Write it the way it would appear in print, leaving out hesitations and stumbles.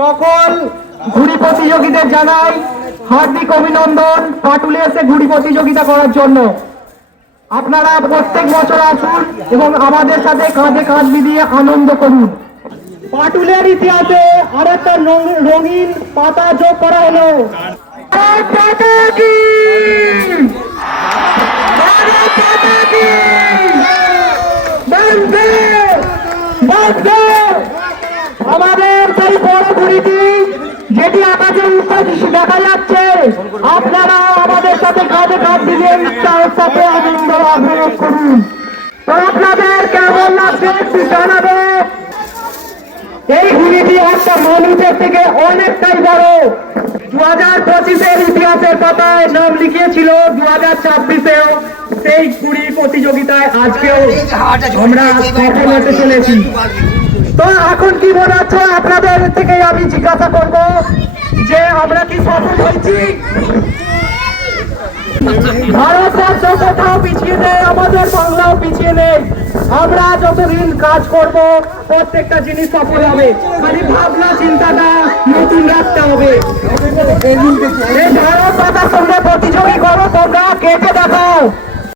সকল ঘুড়ি প্রতিযোগীদের জানাই হার্দিক অভিনন্দন পাটুলে এসে ঘুড়ি প্রতিযোগিতা করার জন্য। আপনারা প্রত্যেক বছর আসুন এবং আমাদের সাথে কাঁধে কাঁধ মিলিয়ে আনন্দ করুন। পাটুলের ইতিহাসে আরেকটা রঙিন পাতা যোগ করা হলো। আমাদের সেই বড় ঘুড়িটি যেটি আকাশের উপর দেখা যাচ্ছে, আপনারা আমাদের সাথে কাঁধে কাঁধ দিয়ে উৎসাহের সাথে আনন্দ আগ্রহ করুন। তো আপনাদের কেমন লাগছে একটু জানাবে। এই ঘুড়িটি একটা মানুষের থেকে অনেকটাই বড়। 2025-এর ইতিহাসের পাতায় নাম লিখিয়েছিল, 2026-এও সেই ঘুড়ি প্রতিযোগিতায় আজকেও আমরা সফল হতে চলেছি। তো এখন কি মনে হচ্ছে আপনাদের থেকে আমি জিজ্ঞাসা করব যে আমরা কি সফল হয়েছি? ভারতবর্ষ কোথাও পিছিয়ে নেই, আমাদের বাংলাও পিছিয়ে নেই। আমরা যতদিন কাজ করব প্রত্যেকটা জিনিস সফল হবে। খালি ভাবনা চিন্তাটা নতুন রাখতে হবে। এই ভারত মাতার সঙ্গে প্রতিযোগী করো, তোমরা কেটে দেখাও।